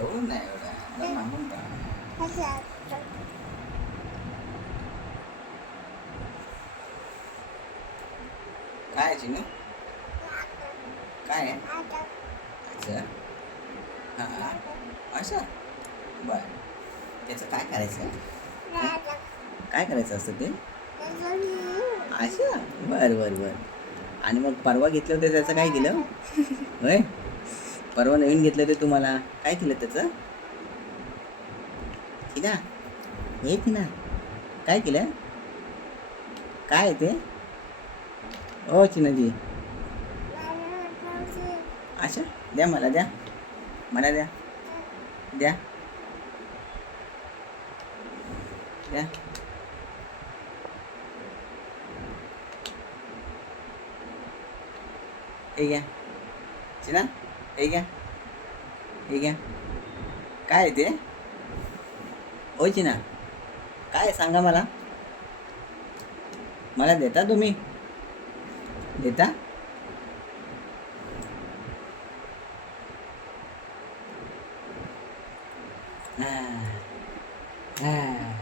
जवळून नाही एवढा मागून का काय चिनू काय आहे अच्छा हां असं बरं त्याचं काय करायचं काय करायचं असतं ते असं बरं बरं बरं आणि मग परवा घेतलं होतं त्याचं काय केलं होय परवा नवीन घेतलं ते तुम्हाला काय केलं त्याचं ना हे ना काय केलं काय आहे ते ओ चिनाजी अच्छा द्या मला द्या द्या द्या हे घ्या चिना हे घ्या हे घ्या काय आहे ते ओ चिना काय सांगा मला देता तुम्ही देता हां हां